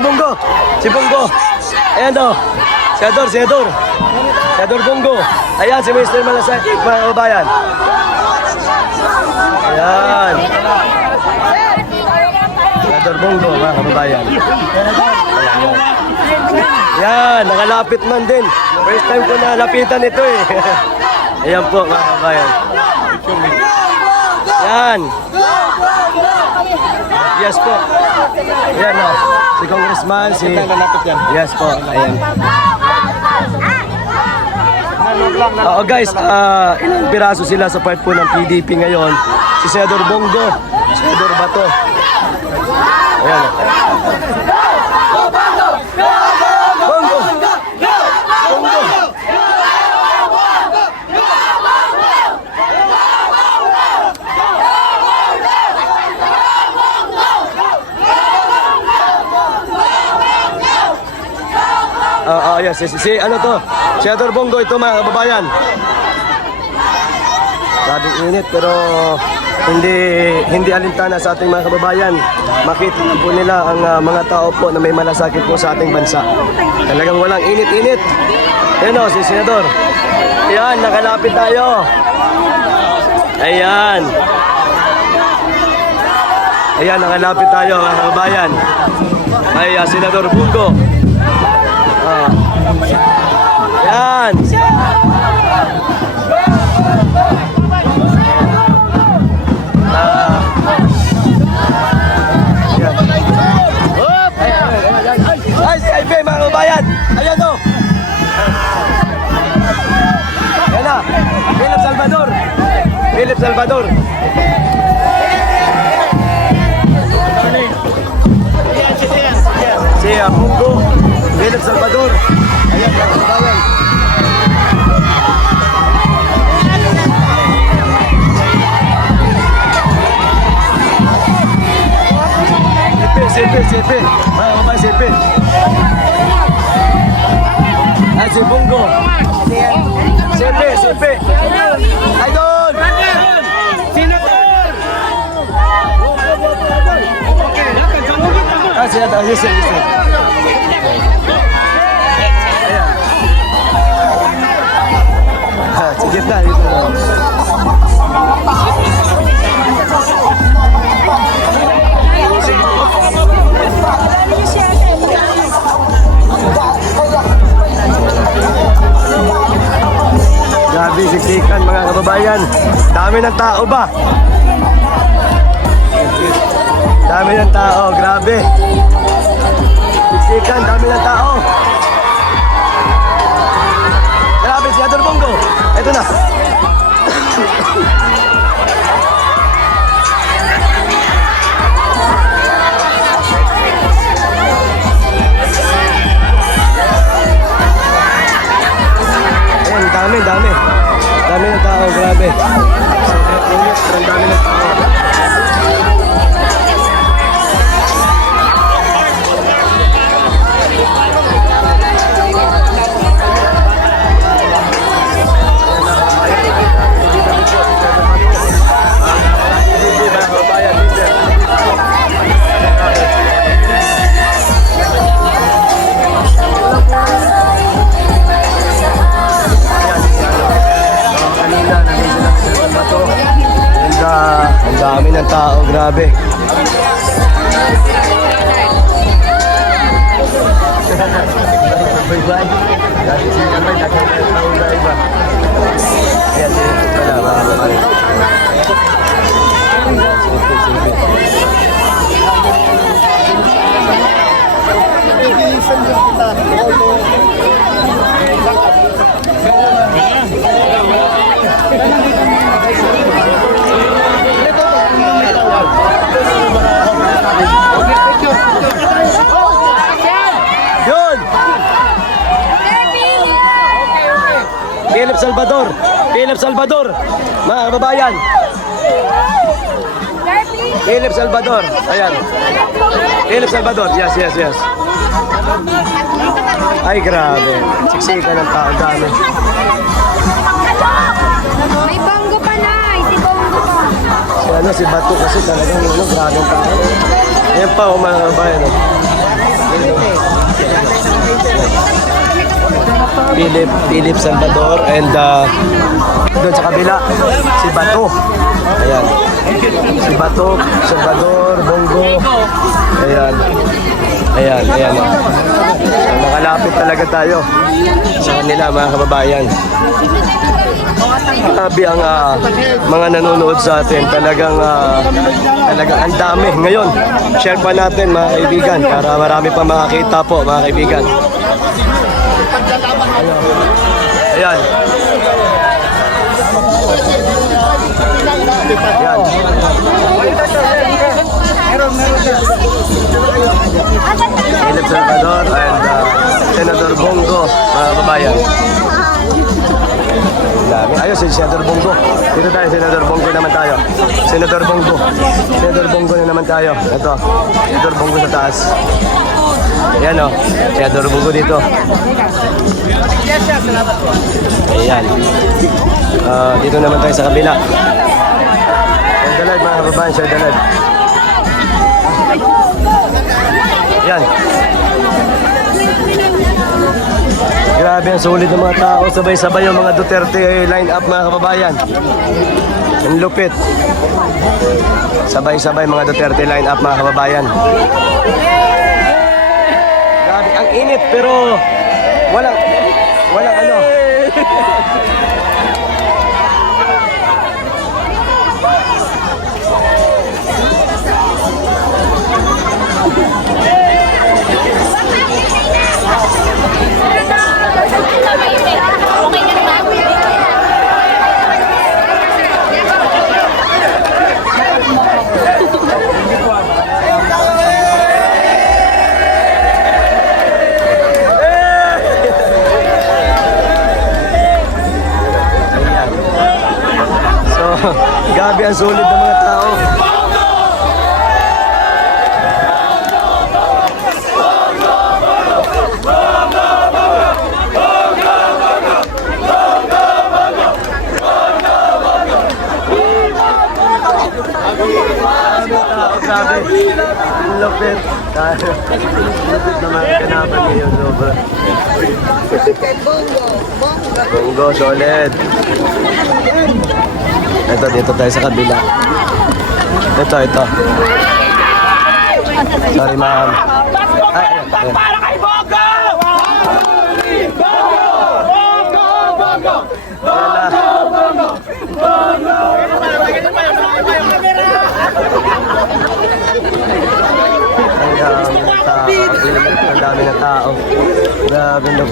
Bongo. Si Bongo. Ayan o. Senador. Senador Bongo. Ayan si Mr. Malasakit, mga kababayan. Ayan. Senador Bongo, mga kababayan. Ayan, nakalapit man din. First time ko nalapitan ito eh. Ayan po, mga kababayan. Ayan. Yes po. Ayan o. Si Congressman, si... Yes po. Ayan. Oo guys, ilang piraso sila sa part po ng PDP ngayon. Si Senador Bongo, Senador Bato. Ayan. Bongo! Bongo! Yes, si ano to? Senador Bongo ito, mga kababayan. Sabing init pero hindi alintana sa ating mga kababayan. Makita po nila ang mga tao po na may malasakit po sa ating bansa. Talagang walang init-init. Ayan o, si Senador. Ayan, nakalapit tayo. Ayan. Ayan, nakalapit tayo, mga kababayan. Ay, Senador Bongo. Yan. Ay, si Ibe, mga kabayan. Ayan o. Yan na. Philip Salvador. Philip Salvador. Si Bongo. Philip Salvador. Ayan, mga kabayan. Sipi. Mga kabayan, sipi. Si Bongo. Sipi. Idol! Senator! Senator, yes. Sige na, dito. Grabe, siksikan mga kababayan. Dami ng tao ba? Dami ng tao, grabe. Siksikan, dami ng tao. Grabe, si Senador Bongo. Ito na. Ayan, dami. Dami ng tao, grabe. Sobrang dami ng tao. Ang dami ng tao, grabe. Philip Salvador, mga kababayan. Philip Salvador, ayan. Philip Salvador, yes. Ay, grabe. Siksikan ng tao, dami. May Bongo pa na, si Bongo pa. Si Bato kasi talagang grabe ang tao. Ayan pa, mga kababayan. Philip Salvador, and doon sa kabila, si Bato. Ayan. Si Bato, Salvador, Bongo. Ayan. Ayan, ayan. So, nakalapit talaga tayo sa kanila, mga kababayan. Grabe ang mga nanonood sa atin. Talagang ang dami. Ngayon, share pa natin mga kaibigan para marami pa makakita po mga kaibigan. Ayan. Ayan. Philip Salvador and Senador Bongo, mga kababayan. Dami. Ayos, si Senador Bongo. Dito tayo, Senador Bongo naman tayo. Senador Bongo. Senador Bongo na naman tayo. Ito, Senador Bongo sa taas. Ayan o, Senador Bongo dito. Ayan. Dito naman tayo sa kabila. Share the live, mga kababayan, share the live. Ayan. Grabe ang sulit ng mga tao. Sabay-sabay yung mga Duterte line up, mga kababayan. Ang lupit. Sabay-sabay mga Duterte line up, mga kababayan. Grabe, ang init pero walang ano. Grabe ang sulit ng mga tao. Grabe. Lupit. Lupit na mga kanapan ngayon. Sobra. Bongo, solid. Ito, dito tayo sa kabila. Ito. Sorry, ma'am. Para kay Bongo! Bongo! Ang dami ng tao. Grabe, no.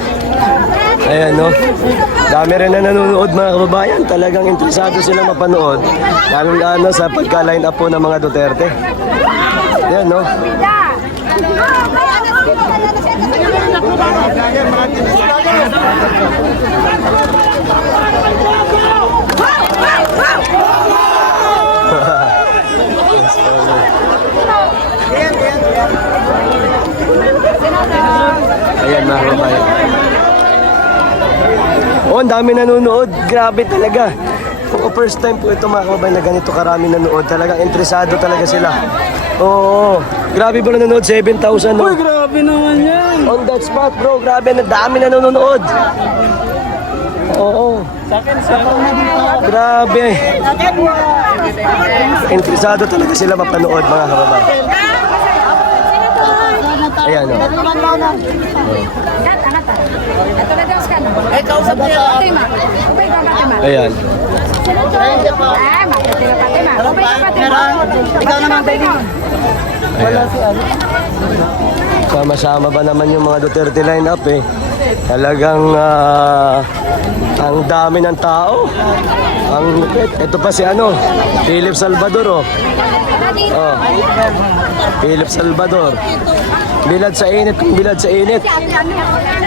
Ayan, no. Dami rin na nanonood, mga kababayan. Talagang interesado sila mapanood. Lalo sa pagka-line up po ng mga Duterte. Ayan, no. Ayan, mga kababayan. Oh, ang dami nanonood. Grabe talaga. First time po ito, mga kababayan, na ganito karami nanonood. Talagang interesado talaga sila. Oo. Grabe ba nanonood? 7,000, no? Uy, grabe naman yan! On that spot, bro. Grabe, ang dami nanonood. Oo. Grabe. Interesado talaga sila mapanood, mga kababayan. Ayan, no? Ayan. Ikaw naman, baby. Ayan. Sama-sama ba naman yung mga Duterte line-up eh. Talagang ang dami ng tao. Ito pa si Philip Salvador, oh. Oh. Philip Salvador. Bilad sa init, kung bilad sa init.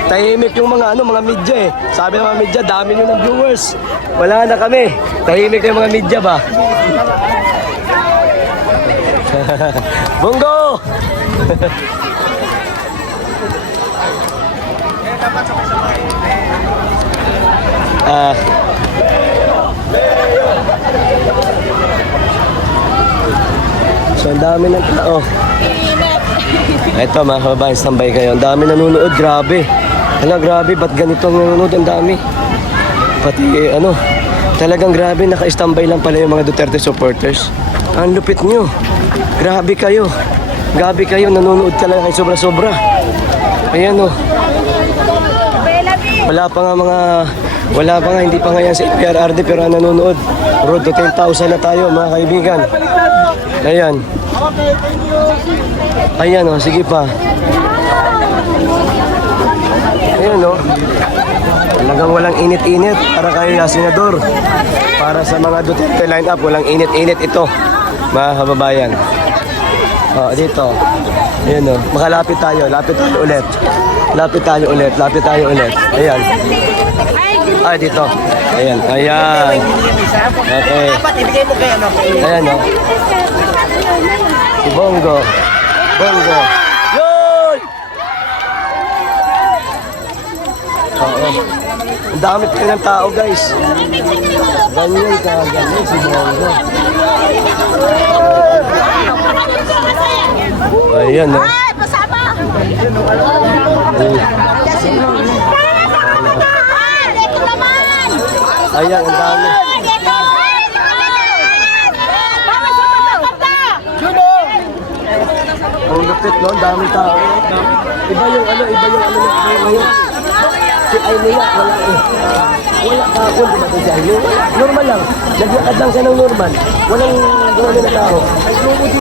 Tahimik yung mga media eh. Sabi ng mga media, dami nyo ng viewers. Wala na kami. Tahimik yung mga media ba? Bongo! So, ang dami ng tao. Ito, mga kababayan, standby kayo. Ang dami nanonood, grabe. Hala, grabe, ba't ganito ang nanonood? Ang dami. Pati, talagang grabe, naka-standby lang pala yung mga Duterte supporters. Ang lupit nyo. Grabe kayo. Grabe kayo, nanonood talaga kayo sobra-sobra. Ayan, oh. Wala pa nga, hindi pa nga yan sa PRRD, pero nanonood. Road to 10,000 na tayo, mga kaibigan. Ayan. Ayan, oh, sige pa. Ayan, oh. Talagang walang init-init para kay Senador. Para sa mga Duterte line-up, walang init-init ito, mga kababayan. Dito. Ayan, oh. Makalapit tayo. Lapit tayo ulit. Lapit tayo ulit. Lapit tayo ulit. Ayan. Ay, dito. Ayan. Ayan. Okay. Ayan, oh. Si Bongo. Bongo. Yun! Oo. Ang dami pa ng tao, guys. Ganyan ka. Ganyan si Bongo. Ayan, oh. Ay, pasama! Dito naman! Ayan, ang dami. Dito! Ang lupit, no? Ang dami tao. Iba yung ano ngayon. Si Aynila, wala eh. Wala ka ako, di ba ito si Aynila? Normal lang. Naglakad lang siya ng normal. Walang gano'n na tao. Ay, slow mo dito.